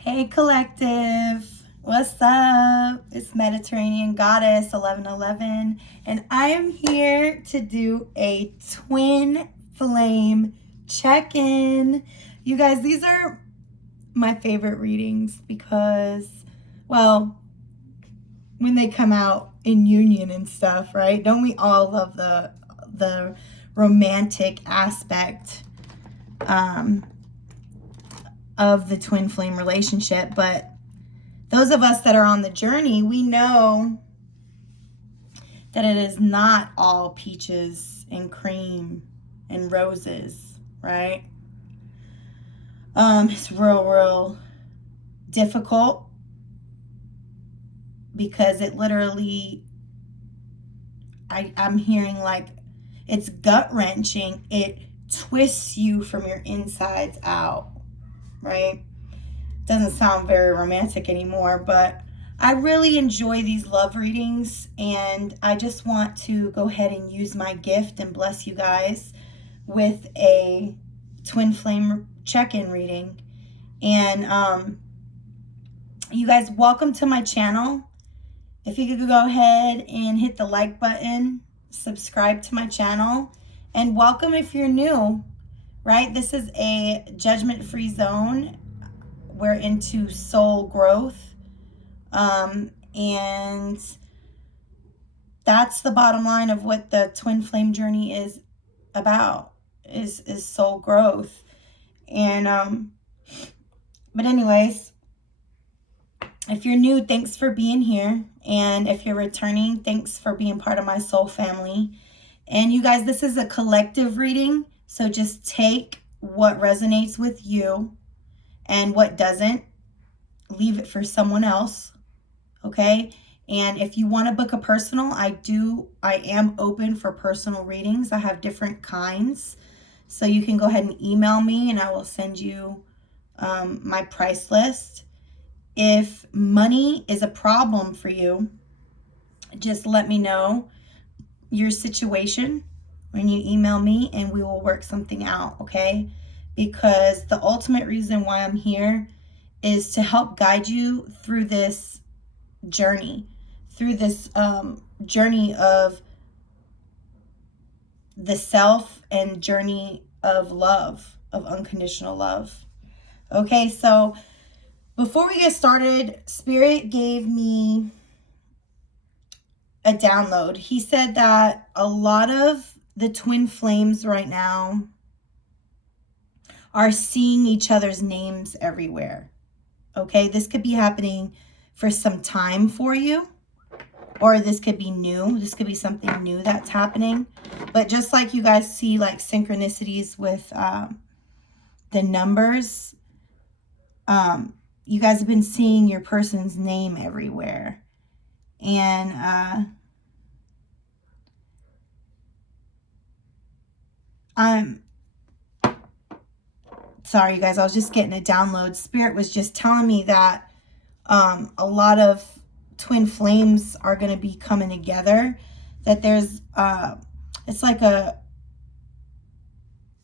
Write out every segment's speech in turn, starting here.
Hey collective, what's up? It's Mediterranean Goddess 1111 and I am here to do a twin flame check-in. You guys, these are my favorite readings because, well, when they come out in union and stuff, right? Don't we all love the romantic aspect of the twin flame relationship? But those of us that are on the journey, we know that it is not all peaches and cream and roses, right? It's real difficult because it literally, I'm hearing like it's gut-wrenching. It twists you from your insides out, right? Doesn't sound very romantic anymore, but I really enjoy these love readings, and I just want to go ahead and use my gift and bless you guys with a twin flame check-in reading. And you guys, welcome to my channel. If you could go ahead and hit the like button, subscribe to my channel, and welcome if you're new, right? This is a judgment-free zone. We're into soul growth. And that's the bottom line of what the twin flame journey is about, is soul growth. And but anyways, if you're new, thanks for being here. And if you're returning, thanks for being part of my soul family. And you guys, this is a collective reading, so just take what resonates with you, and what doesn't, leave it for someone else. Okay? And if you want to book a personal, I am open for personal readings. I have different kinds. So you can go ahead and email me and I will send you my price list. If money is a problem for you, just let me know your situation when you email me and we will work something out, okay? Because the ultimate reason why I'm here is to help guide you through this journey, journey of the self and journey of love, of unconditional love. Okay, so before we get started, Spirit gave me a download. He said that a lot of the twin flames right now are seeing each other's names everywhere. Okay, this could be happening for some time for you, or this could be new. This could be something new that's happening. But just like you guys see like synchronicities with the numbers, you guys have been seeing your person's name everywhere. And I'm sorry, you guys, I was just getting a download. Spirit was just telling me that a lot of twin flames are going to be coming together. That there's, it's like a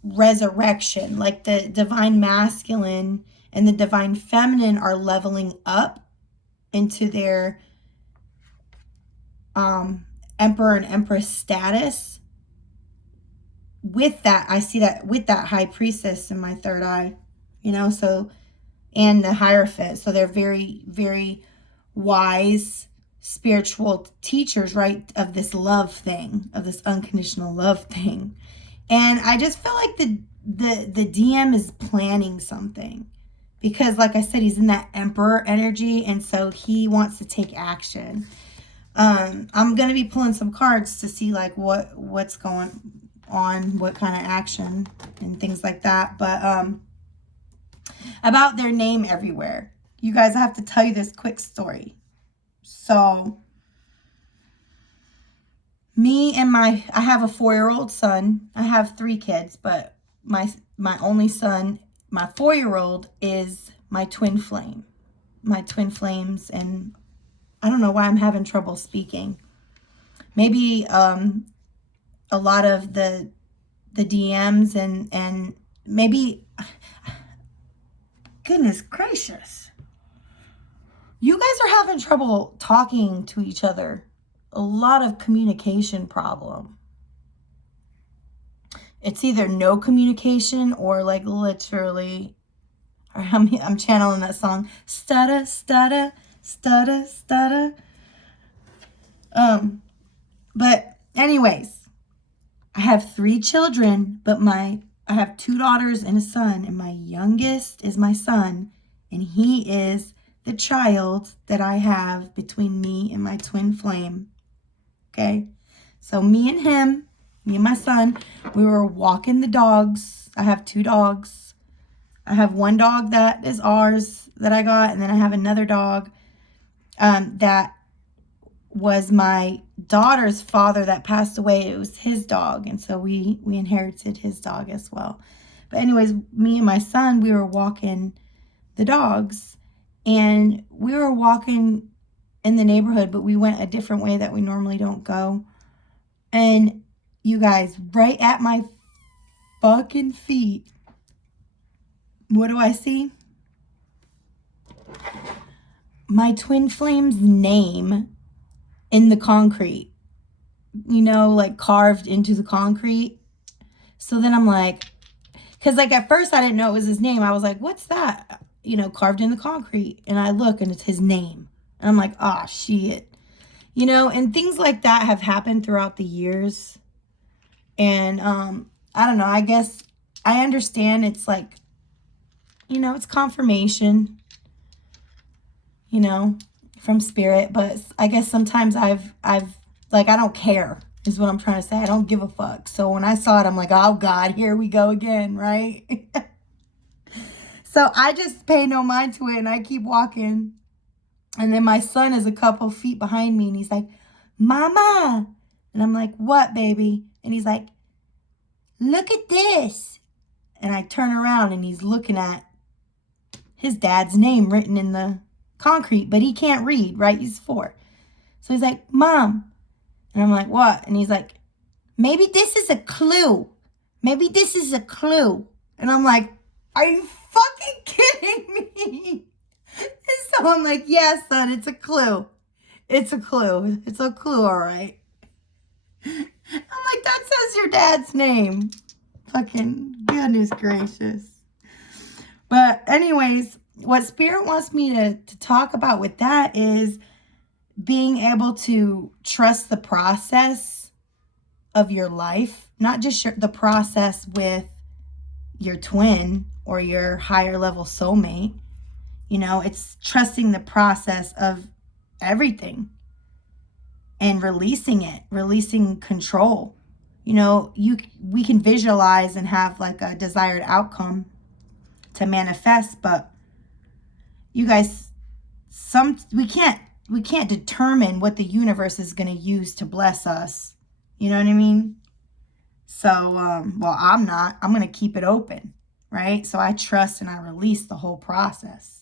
resurrection, like the divine masculine and the divine feminine are leveling up into their emperor and empress status. With that, I see that with that high priestess in my third eye, you know, so, and the Hierophant. So they're very, very wise spiritual teachers, right, of this love thing, of this unconditional love thing. And I just feel like the DM is planning something, because like I said, he's in that emperor energy, and so he wants to take action. I'm going to be pulling some cards to see like what's going on, what kind of action and things like that. But about their name everywhere. You guys, I have to tell you this quick story. So me and I have a 4-year-old son. I have 3 kids, but my only son, my 4-year-old, is my twin flame. My twin flames. And I don't know why I'm having trouble speaking. Maybe a lot of the DMs and maybe, goodness gracious, You guys are having trouble talking to each other. A lot of communication problem. It's either no communication or like literally, I'm channeling that song. Stutter, stutter, stutter, stutter. But anyways, I have 3 children, but I have 2 daughters and a son, and my youngest is my son, and he is the child that I have between me and my twin flame. Okay? So me and my son, we were walking the dogs. I have 2 dogs. I have one dog that is ours that I got, and then I have another dog that was my daughter's father that passed away. It was his dog, and so we inherited his dog as well. But anyways, me and my son, we were walking the dogs, and we were walking in the neighborhood, but we went a different way that we normally don't go. And you guys, right at my fucking feet, what do I see? My twin flame's name in the concrete, you know, like carved into the concrete. So then I'm like, because like at first I didn't know it was his name. I was like, what's that? You know, carved in the concrete. And I look and it's his name. And I'm like, ah, shit. You know, and things like that have happened throughout the years. And I don't know, I guess I understand it's like, you know, it's confirmation, you know, from spirit. But I guess sometimes I've like, I don't care is what I'm trying to say. I don't give a fuck. So when I saw it, I'm like, oh God, here we go again, right? So I just pay no mind to it and I keep walking. And then my son is a couple feet behind me and he's like, Mama. And I'm like, what, baby? And he's like, look at this. And I turn around and he's looking at his dad's name written in the concrete, but he can't read, right? He's 4. So he's like, Mom. And I'm like, what? And he's like, maybe this is a clue. Maybe this is a clue. And I'm like, are you fucking kidding me? And so I'm like, yeah, son, it's a clue. It's a clue. It's a clue, all right. I'm like, that says your dad's name. Fucking goodness gracious. But anyways, what Spirit wants me to talk about with that is being able to trust the process of your life, not just the process with your twin or your higher level soulmate. You know, it's trusting the process of everything and releasing it, releasing control. You know, we can visualize and have like a desired outcome to manifest, but you guys, we can't determine what the universe is going to use to bless us. You know what I mean? So, well, I'm going to keep it open, right? So I trust and I release the whole process.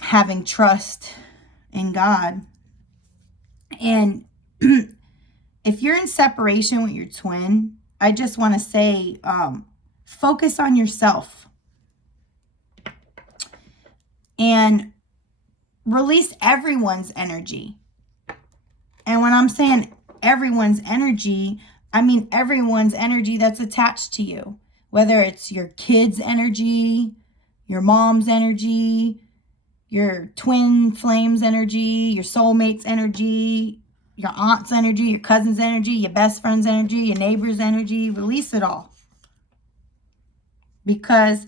Having trust in God. And if you're in separation with your twin, I just want to say, focus on yourself and release everyone's energy. And when I'm saying everyone's energy, I mean everyone's energy that's attached to you, whether it's your kids' energy, your mom's energy, your twin flame's energy, your soulmate's energy, your aunt's energy, your cousin's energy, your best friend's energy, your neighbor's energy. Release it all. Because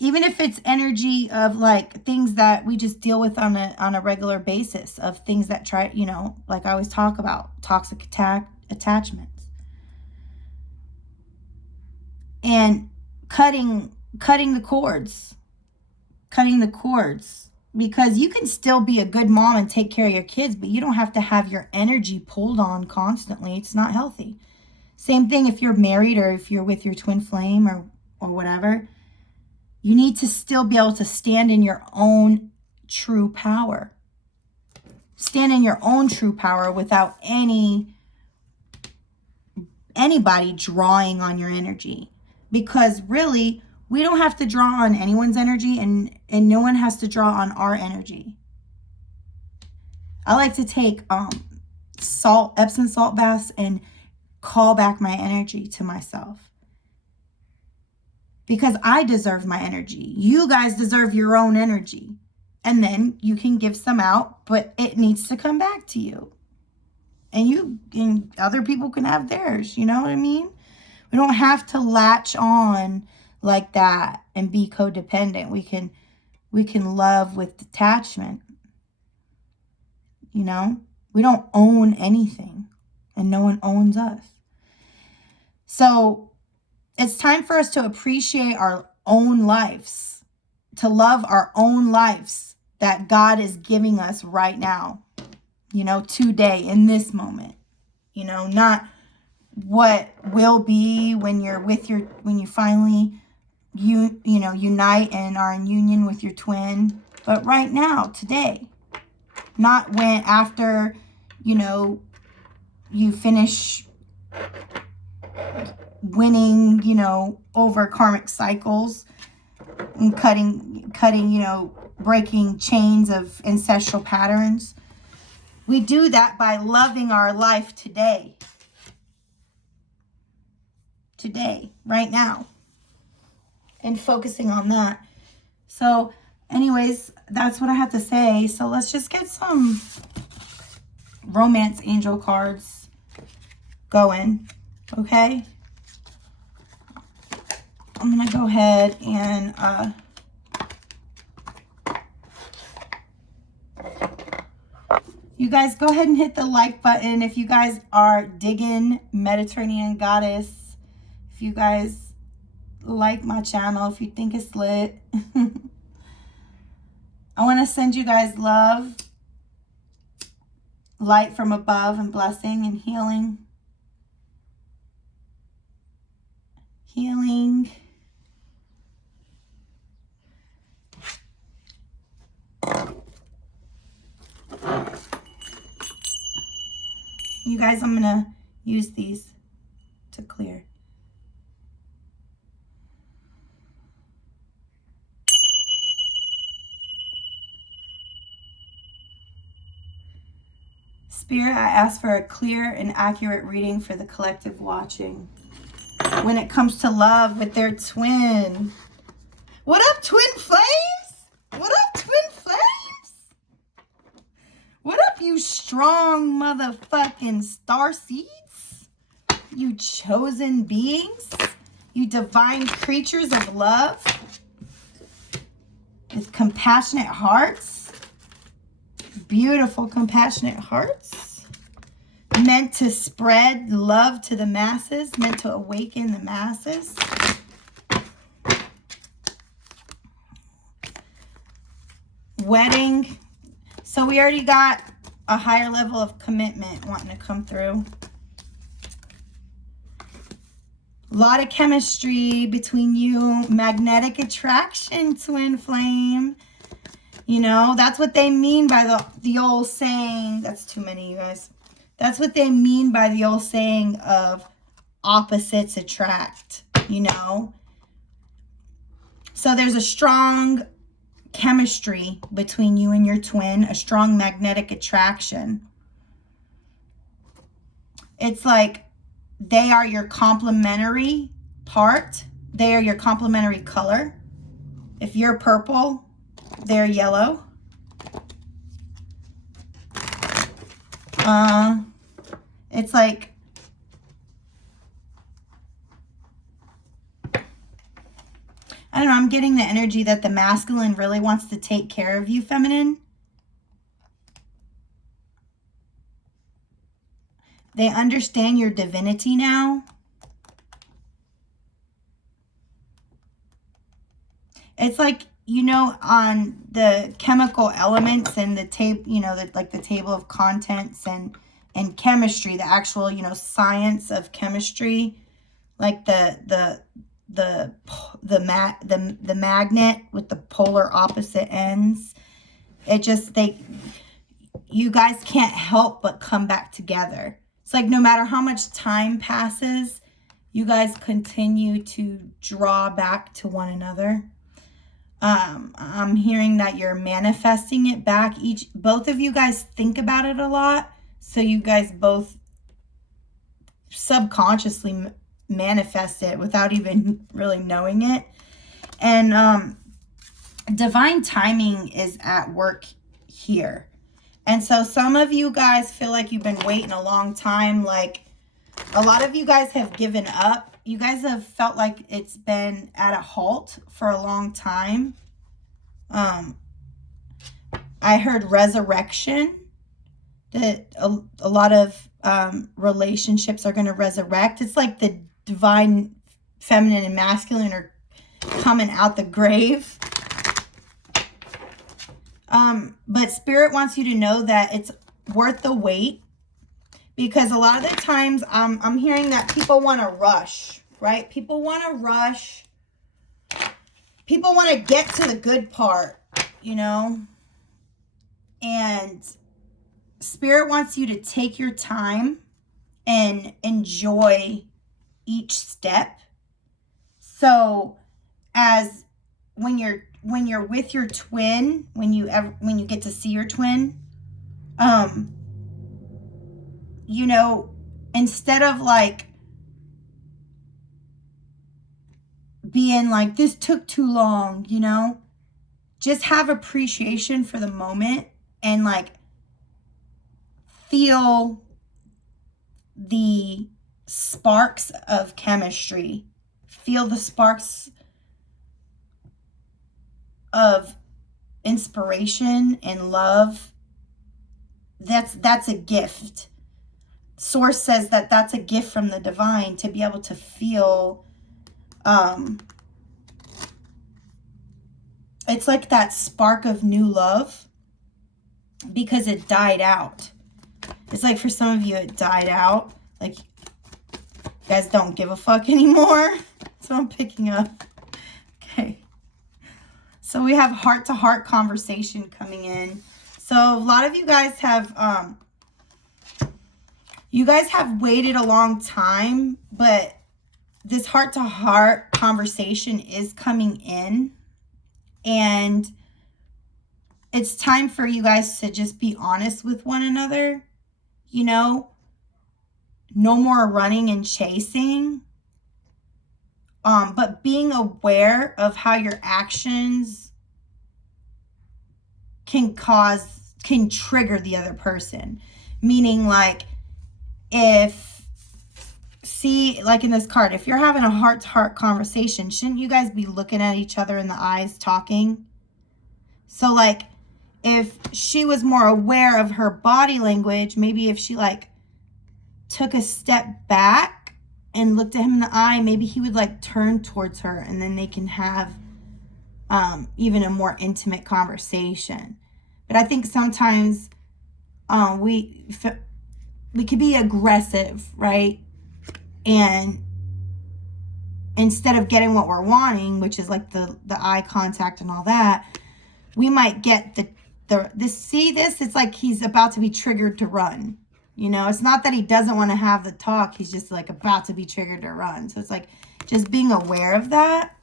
even if it's energy of like things that we just deal with on a regular basis, of things that try, you know, like I always talk about, toxic attachments. And cutting the cords. Because you can still be a good mom and take care of your kids, but you don't have to have your energy pulled on constantly. It's not healthy. Same thing if you're married or if you're with your twin flame or whatever. You need to still be able to stand in your own true power. Stand in your own true power without anybody drawing on your energy. Because really, We don't have to draw on anyone's energy, and no one has to draw on our energy. I like to take Epsom salt baths and call back my energy to myself. Because I deserve my energy. You guys deserve your own energy. And then you can give some out, but it needs to come back to you. And other people can have theirs. You know what I mean? We don't have to latch on like that and be codependent. We can love with detachment. You know? We don't own anything, and no one owns us. So it's time for us to appreciate our own lives, to love our own lives that God is giving us right now, you know, today, in this moment, you know, not what will be when you finally, unite and are in union with your twin, but right now, today, not when after, you finish winning, over karmic cycles and cutting, breaking chains of ancestral patterns. We do that by loving our life today. Today, right now. And focusing on that. So, anyways, that's what I have to say. So let's just get some romance angel cards going. Okay? I'm going to go ahead and you guys go ahead and hit the like button if you guys are digging Mediterranean Goddess. If you guys like my channel, if you think it's lit. I want to send you guys love, light from above, and blessing and healing. Healing. You guys, I'm going to use these to clear. Spirit, I ask for a clear and accurate reading for the collective watching. When it comes to love with their twin. What up, twin flames? What up, twin flames? What up, you strong motherfucking star seeds? You chosen beings? You divine creatures of love? With compassionate hearts? Beautiful, compassionate hearts. Meant to spread love to the masses. Meant to awaken the masses. Wedding. So we already got a higher level of commitment wanting to come through. A lot of chemistry between you. Magnetic attraction, twin flame. You know, that's what they mean by the old saying. That's too many, you guys. That's what they mean by the old saying of opposites attract, you know. So there's a strong chemistry between you and your twin, a strong magnetic attraction. It's like they are your complementary part. They are your complementary color. If you're purple, they're yellow. It's like I don't know, I'm getting the energy that the masculine really wants to take care of you, feminine. They understand your divinity now. It's like, you know, on the chemical elements and the table, you know, like the table of contents and chemistry, the actual, you know, science of chemistry, like the magnet with the polar opposite ends. It just, you guys can't help but come back together. It's like no matter how much time passes, you guys continue to draw back to one another. I'm hearing that you're manifesting it back. Both of you guys think about it a lot. So you guys both subconsciously manifest it without even really knowing it. And divine timing is at work here. And so some of you guys feel like you've been waiting a long time. Like a lot of you guys have given up. You guys have felt like it's been at a halt for a long time. I heard resurrection, that a lot of relationships are going to resurrect. It's like the divine feminine and masculine are coming out the grave. But Spirit wants you to know that it's worth the wait, because a lot of the times I'm hearing that people want to rush, right? People want to rush. People want to get to the good part, you know? And Spirit wants you to take your time and enjoy each step. So as when you're with your twin, when you get to see your twin, you know, instead of like being like, this took too long, you know, just have appreciation for the moment and like feel the sparks of chemistry. Feel the sparks of inspiration and love. That's a gift. Source says that that's a gift from the divine, to be able to feel, it's like that spark of new love, because it died out. It's like for some of you it died out. Like you guys don't give a fuck anymore. That's what I'm picking up. Okay. So we have heart-to-heart conversation coming in. So a lot of you guys have waited a long time, but this heart-to-heart conversation is coming in. And it's time for you guys to just be honest with one another. You know, no more running and chasing. But being aware of how your actions can trigger the other person. Meaning like, like in this card, if you're having a heart-to-heart conversation, shouldn't you guys be looking at each other in the eyes talking? So like, if she was more aware of her body language, maybe if she like took a step back and looked at him in the eye, maybe he would like turn towards her, and then they can have even a more intimate conversation. But I think sometimes we could be aggressive, right? And instead of getting what we're wanting, which is like the eye contact and all that, we might get it's like he's about to be triggered to run. You know, it's not that he doesn't want to have the talk. He's just like about to be triggered to run. So it's like just being aware of that,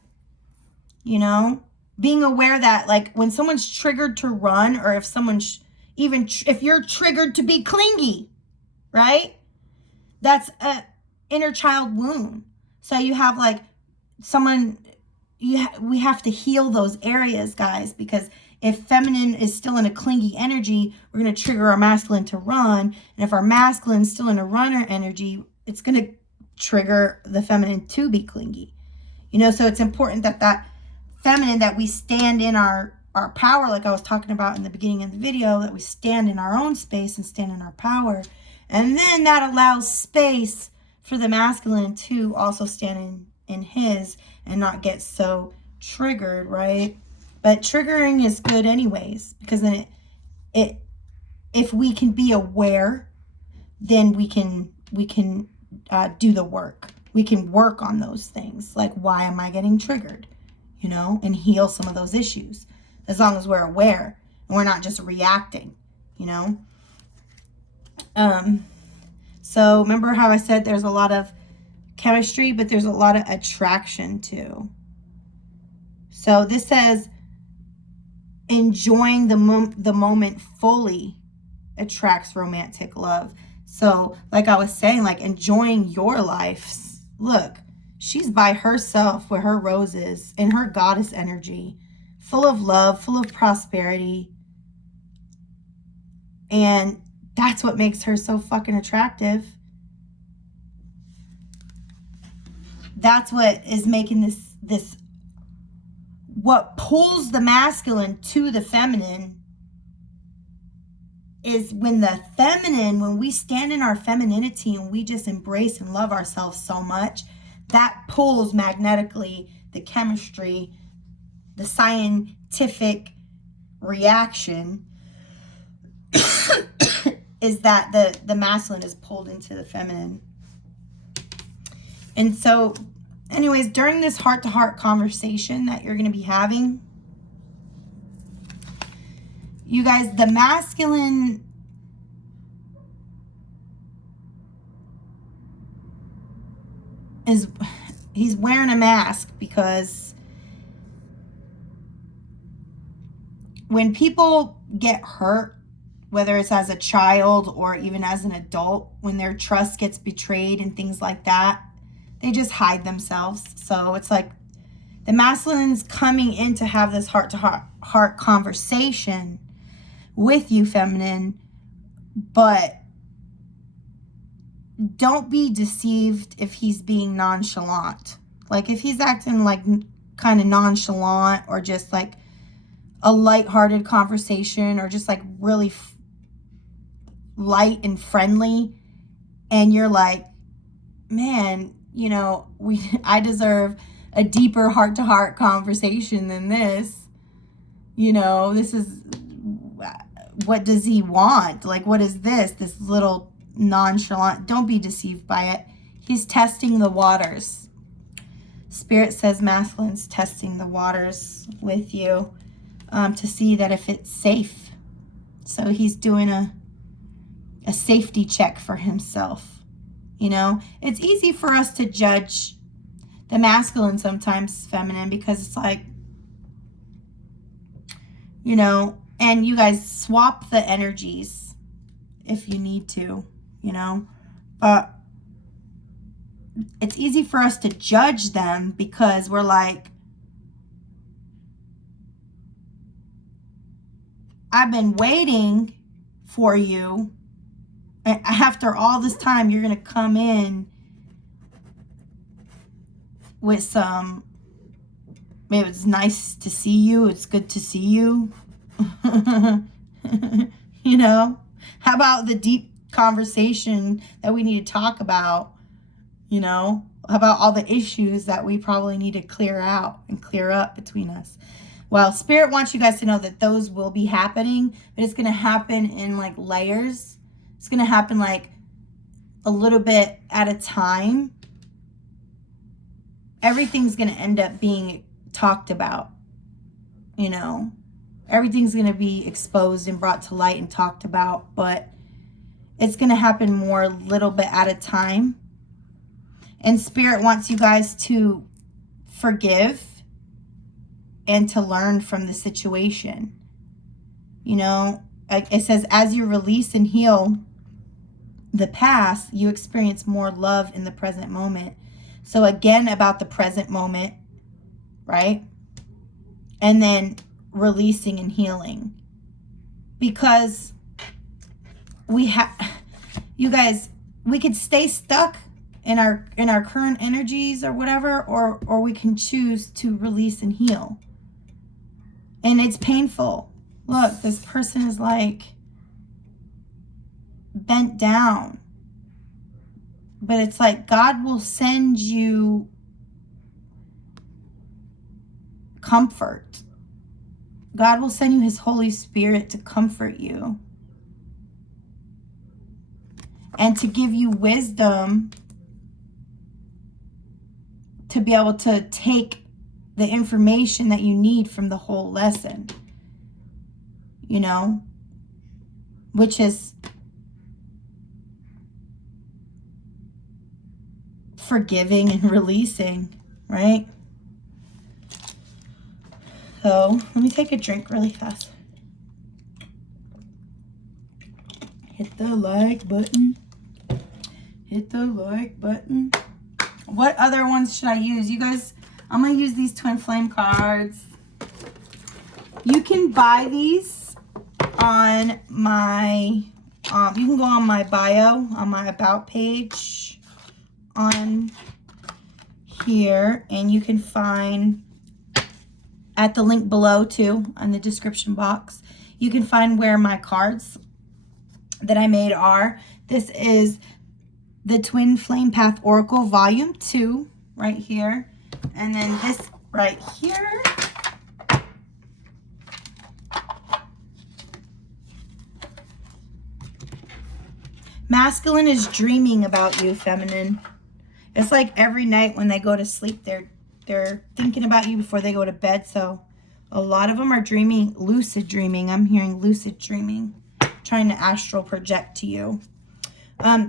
you know, being aware that like when someone's triggered to run, or if someone's if you're triggered to be clingy, right? That's a inner child wound. So you have like we have to heal those areas, guys, because if feminine is still in a clingy energy, we're going to trigger our masculine to run. And if our masculine is still in a runner energy, it's going to trigger the feminine to be clingy. You know, so it's important that feminine, that we stand in our power, like I was talking about in the beginning of the video, that we stand in our own space and stand in our power. And then that allows space for the masculine to also stand in his and not get so triggered, right? But triggering is good anyways, because then if we can be aware, then we can do the work. We can work on those things. Like, why am I getting triggered? You know, and heal some of those issues, as long as we're aware and we're not just reacting, you know. So remember how I said there's a lot of chemistry, but there's a lot of attraction too. So this says enjoying the moment fully attracts romantic love. So like I was saying, like enjoying your life. Look, she's by herself with her roses in her goddess energy, full of love, full of prosperity. And that's what makes her so fucking attractive. That's what is making this what pulls the masculine to the feminine is when we stand in our femininity and we just embrace and love ourselves so much, that pulls magnetically the chemistry, the scientific reaction is that the masculine is pulled into the feminine. And so, anyways, during this heart-to-heart conversation that you're going to be having, you guys, the masculine he's wearing a mask because when people get hurt, whether it's as a child or even as an adult, when their trust gets betrayed and things like that, they just hide themselves. So it's like the masculine's coming in to have this heart-to-heart conversation with you, feminine, but don't be deceived if he's being nonchalant. Like if he's acting like kind of nonchalant or just like a lighthearted conversation or just like really light and friendly, and you're like, man, you know, I deserve a deeper heart-to-heart conversation than this. You know, this is, what does he want? Like, what is this little nonchalant? Don't be deceived by it. He's testing the waters. Spirit says masculine's testing the waters with you to see that if it's safe. So he's doing a safety check for himself. You know, it's easy for us to judge the masculine sometimes, feminine, because it's like, you know, and you guys swap the energies if you need to, you know, but it's easy for us to judge them because we're like, I've been waiting for you. After all this time, you're going to come in with some, maybe it's nice to see you. It's good to see you. You know, how about the deep conversation that we need to talk about? You know, how about all the issues that we probably need to clear out and clear up between us? Well, Spirit wants you guys to know that those will be happening, but it's going to happen in like layers. It's going to happen like a little bit at a time. Everything's going to end up being talked about, you know. Everything's going to be exposed and brought to light and talked about, but it's going to happen more a little bit at a time. And Spirit wants you guys to forgive and to learn from the situation. You know, it says, as you release and heal the past, you experience more love in the present moment. So again, about the present moment, right? And then releasing and healing. Because you guys, we could stay stuck in our current energies or whatever, or we can choose to release and heal. And it's painful. Look, this person is like bent down. But it's like God will send you comfort. God will send you his Holy Spirit to comfort you. And to give you wisdom to be able to take the information that you need from the whole lesson. You know, which is forgiving and releasing, right? So let me take a drink really fast. Hit the like button. Hit the like button. What other ones should I use? You guys, I'm going to use these twin flame cards. You can buy these on my, you can go on my bio, on my about page on here, and you can find at the link below too, on the description box, you can find where my cards that I made are. This is the Twin Flame Path Oracle Volume 2 right here. And then this right here. Masculine is dreaming about you, feminine. It's like every night when they go to sleep, they're thinking about you before they go to bed. So a lot of them are dreaming, lucid dreaming. I'm hearing lucid dreaming, trying to astral project to you.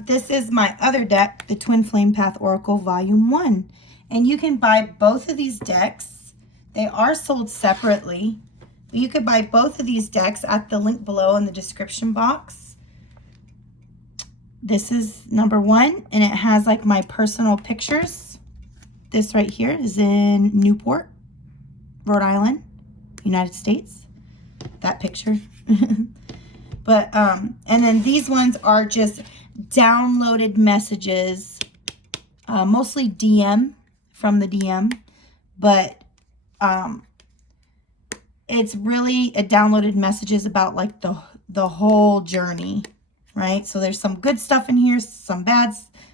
This is my other deck, the Twin Flame Path Oracle Volume 1. And you can buy both of these decks. They are sold separately. But you could buy both of these decks at the link below in the description box. This is number 1, and it has like my personal pictures. This right here is in Newport, Rhode Island, United States. That picture. But, and then these ones are just downloaded messages, mostly DM, from the DM, but it's really a downloaded messages about like the whole journey, right? So there's some good stuff in here, some bad,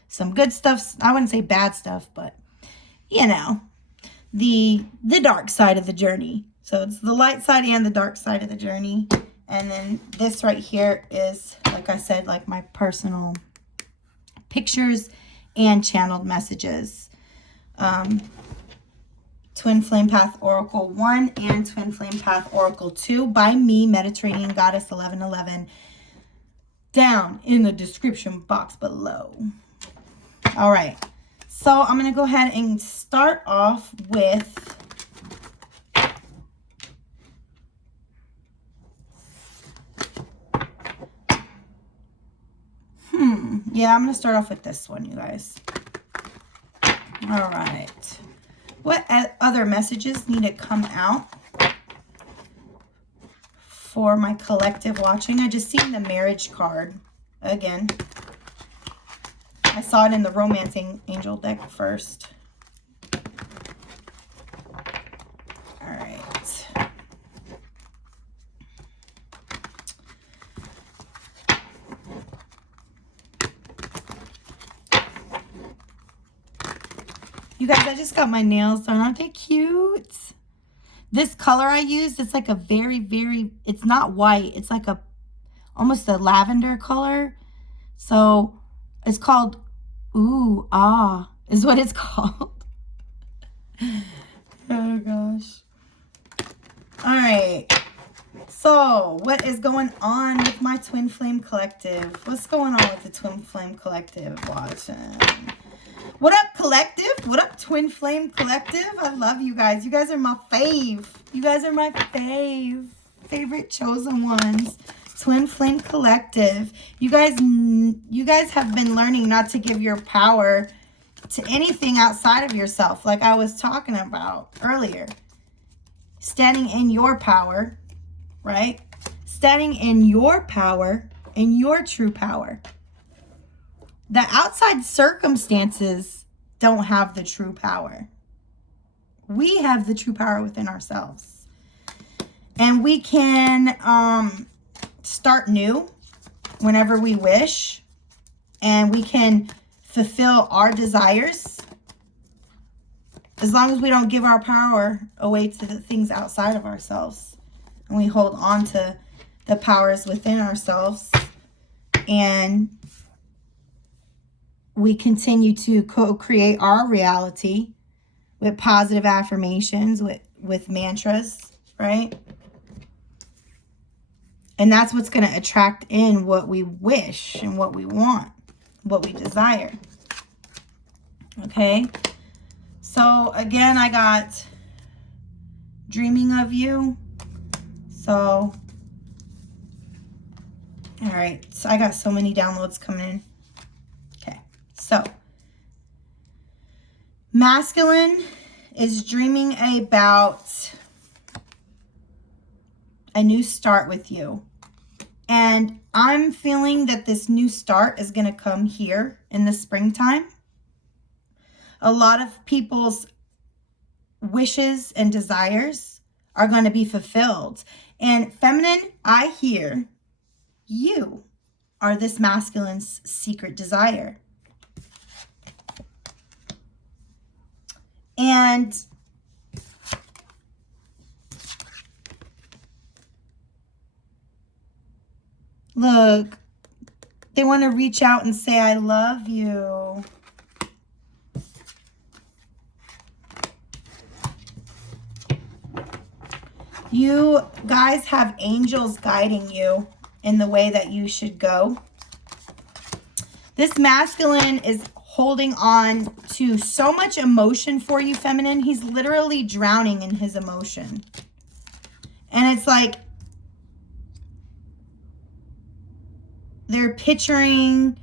some good stuff. I wouldn't say bad stuff, but you know, the dark side of the journey. So it's the light side and the dark side of the journey. And then this right here is, like I said, like my personal pictures and channeled messages. Twin Flame Path Oracle 1 and Twin Flame Path Oracle 2 by me, Mediterranean Goddess 1111, down in the description box below. All right, so I'm going to go ahead and start off with yeah, I'm going to start off with this one, you guys. All right. What other messages need to come out for my collective watching? I just seen the marriage card again. I saw it in the romancing angel deck first. All right. You guys, I just got my nails done. Aren't they cute? This color I used, it's like a very, it's not white. It's like almost a lavender color. So it's called Ooh Ah is what it's called. Oh gosh. All right. So what is going on with my Twin Flame Collective? What's going on with the Twin Flame Collective watching? What up, Collective? What up, Twin Flame Collective? I love you guys. You guys are my fave. You guys are my favorite chosen ones. Twin Flame Collective. You guys have been learning not to give your power to anything outside of yourself, like I was talking about earlier. Standing in your power, right? Standing in your power, in your true power. The outside circumstances don't have the true power. We have the true power within ourselves. And we can start new whenever we wish. And we can fulfill our desires as long as we don't give our power away to the things outside of ourselves. And we hold on to the powers within ourselves. And we continue to co-create our reality with positive affirmations, with mantras, right? And that's what's going to attract in what we wish and what we want, what we desire. Okay. So again, I got dreaming of you. So, all right. So I got so many downloads coming in. Okay. So masculine is dreaming about a new start with you. And I'm feeling that this new start is going to come here in the springtime. A lot of people's wishes and desires are going to be fulfilled. And feminine, I hear you are this masculine's secret desire. And look, they want to reach out and say, I love you. You guys have angels guiding you in the way that you should go. This masculine is holding on to so much emotion for you, feminine. He's literally drowning in his emotion. And it's like they're picturing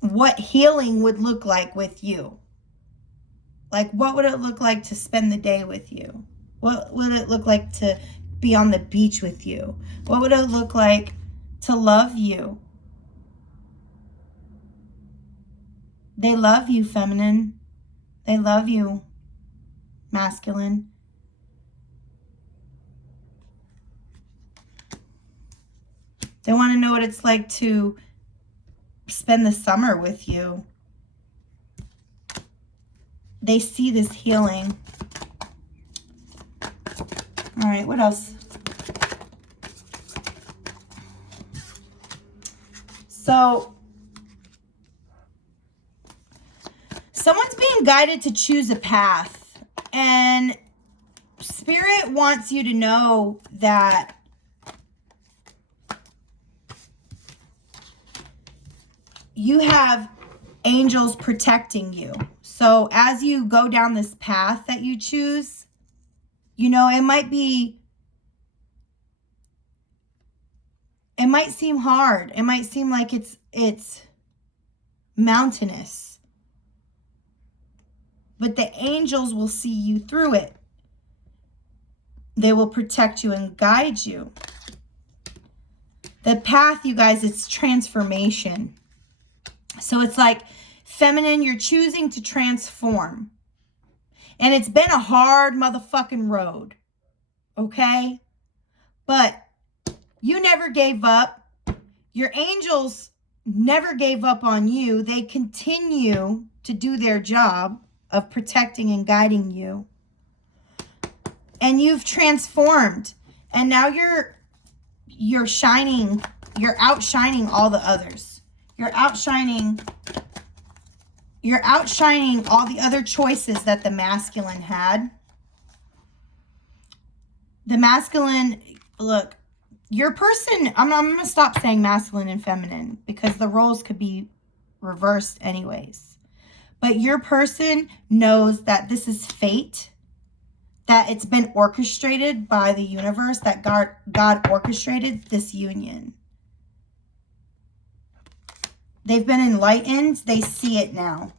what healing would look like with you. Like, what would it look like to spend the day with you? What would it look like to be on the beach with you? What would it look like to love you? They love you, feminine. They love you, masculine. They want to know what it's like to spend the summer with you. They see this healing. All right, what else? So, someone's being guided to choose a path. And Spirit wants you to know that you have angels protecting you. So as you go down this path that you choose, you know, it might seem hard. It might seem like it's mountainous. But the angels will see you through it. They will protect you and guide you. The path, you guys, it's transformation. So it's like, feminine, you're choosing to transform. And it's been a hard motherfucking road. Okay? But you never gave up. Your angels never gave up on you. They continue to do their job of protecting and guiding you. And you've transformed. And now you're shining. You're outshining all the others. You're outshining all the other choices that the masculine had. The masculine, look, your person, I'm going to stop saying masculine and feminine because the roles could be reversed anyways. But your person knows that this is fate, that it's been orchestrated by the universe, that God orchestrated this union. They've been enlightened. They see it now.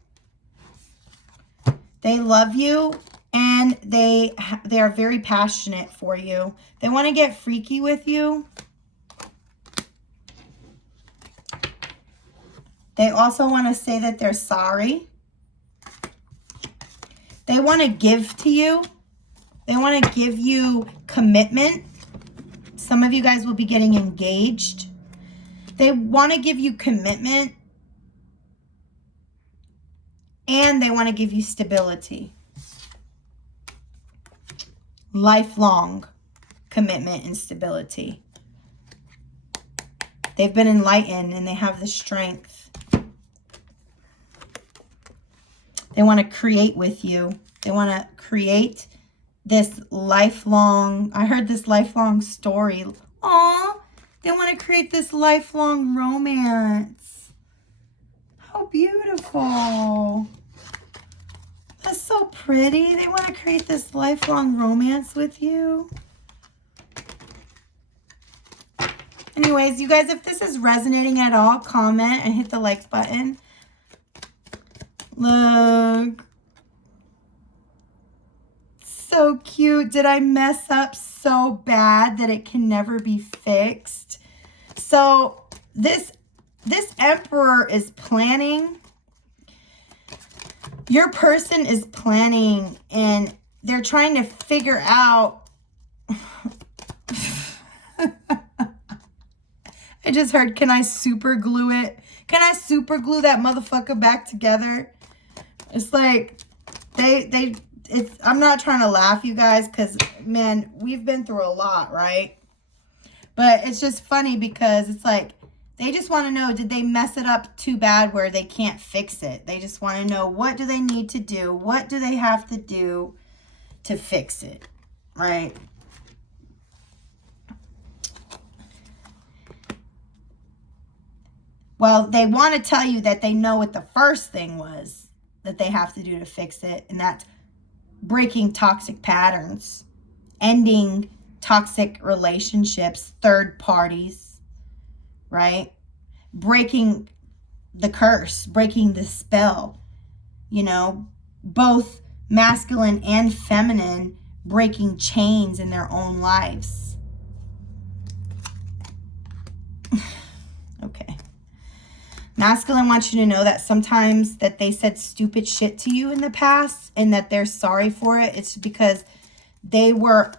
They love you, and they are very passionate for you. They want to get freaky with you. They also want to say that they're sorry. They want to give to you. They want to give you commitment. Some of you guys will be getting engaged. They want to give you commitment. And they want to give you stability. Lifelong commitment and stability. They've been enlightened and they have the strength. They want to create with you. They want to create this lifelong, I heard this lifelong story. Aw, they want to create this lifelong romance. How beautiful. That's so pretty. They want to create this lifelong romance with you. Anyways, you guys, if this is resonating at all, comment and hit the like button. Look. So cute. Did I mess up so bad that it can never be fixed? So this Emperor is planning. Your person is planning, and they're trying to figure out. I just heard, can I super glue it? Can I super glue that motherfucker back together? It's like, I'm not trying to laugh, you guys, because, man, we've been through a lot, right? But it's just funny because it's like, they just want to know, did they mess it up too bad where they can't fix it? They just want to know, what do they need to do? What do they have to do to fix it, right? Well, they want to tell you that they know what the first thing was that they have to do to fix it, and that's breaking toxic patterns, ending toxic relationships, third parties, right? Breaking the curse, breaking the spell, you know, both masculine and feminine breaking chains in their own lives. Okay. Masculine wants you to know that sometimes that they said stupid shit to you in the past and that they're sorry for it. It's because they were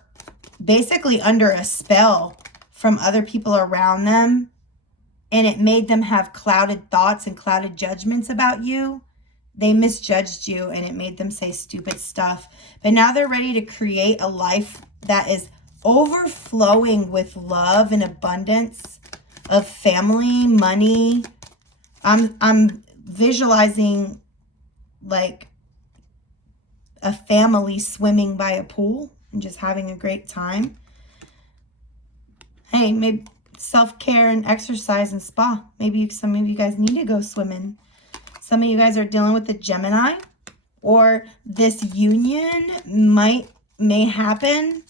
basically under a spell from other people around them, and it made them have clouded thoughts and clouded judgments about you. They misjudged you, and it made them say stupid stuff. But now they're ready to create a life that is overflowing with love and abundance of family, money. I'm visualizing like a family swimming by a pool and just having a great time. Hey, maybe self-care and exercise and spa. Maybe some of you guys need to go swimming. Some of you guys are dealing with the Gemini, or this union may happen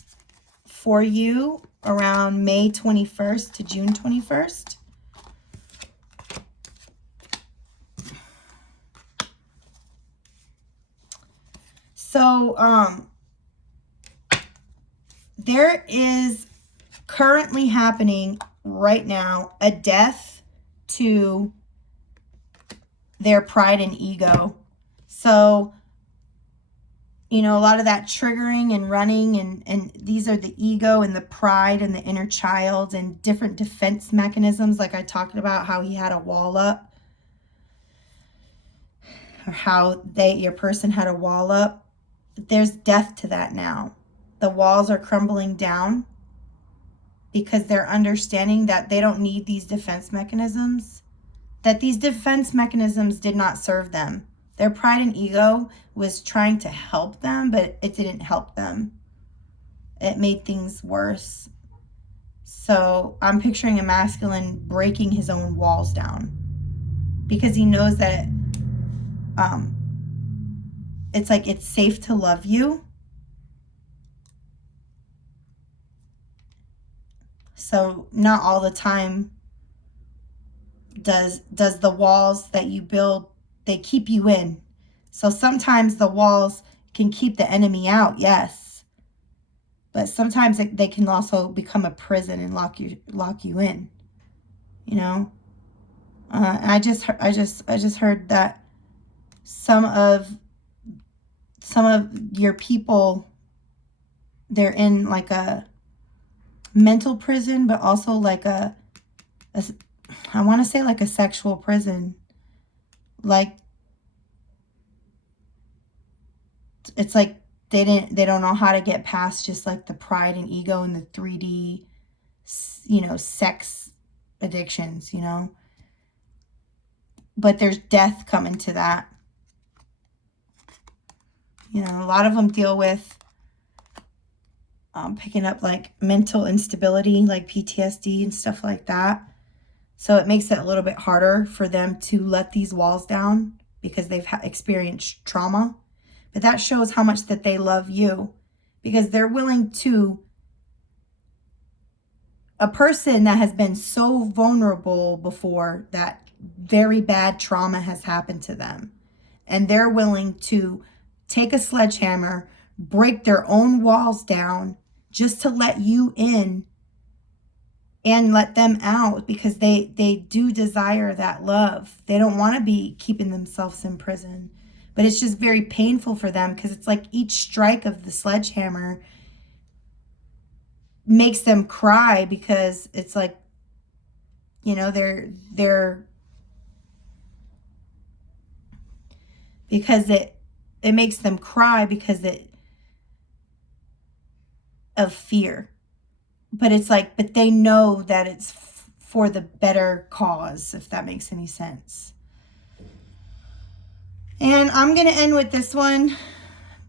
for you around May 21st to June 21st. So, there is currently happening right now a death to their pride and ego. So, you know, a lot of that triggering and running, and these are the ego and the pride and the inner child and different defense mechanisms, like I talked about, how he had a wall up, or how your person had a wall up. There's death to that now. The walls are crumbling down because they're understanding that they don't need these defense mechanisms, that these defense mechanisms did not serve them. Their pride and ego was trying to help them, but it didn't help them. It made things worse. So I'm picturing a masculine breaking his own walls down because he knows that it's like it's safe to love you. So not all the time does the walls that you build, they keep you in. So sometimes the walls can keep the enemy out, yes. But sometimes they can also become a prison and lock you in. You know? I just heard that some of your people, they're in like a mental prison, but also like I want to say like a sexual prison. Like, it's like they don't know how to get past just like the pride and ego and the 3D, you know, sex addictions, you know. But there's death coming to that. You know, a lot of them deal with picking up like mental instability, like PTSD and stuff like that. So it makes it a little bit harder for them to let these walls down because they've experienced trauma. But that shows how much that they love you, because they're willing to, a person that has been so vulnerable before, that very bad trauma has happened to them, and they're willing to take a sledgehammer, break their own walls down just to let you in and let them out, because they do desire that love. They don't want to be keeping themselves in prison. But it's just very painful for them, because it's like each strike of the sledgehammer makes them cry, because it's like, you know, they're because it makes them cry because of fear. But it's like, but they know that it's for the better cause, if that makes any sense. And I'm going to end with this one,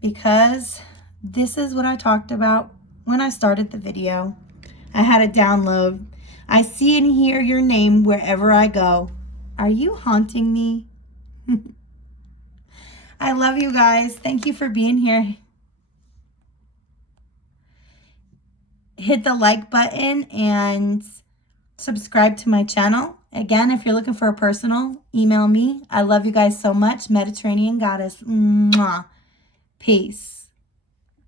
because this is what I talked about when I started the video. I had a download. I see and hear your name wherever I go. Are you haunting me? I love you guys. Thank you for being here. Hit the like button and subscribe to my channel. Again, if you're looking for a personal, email me. I love you guys so much. Mediterranean Goddess. Mwah. Peace.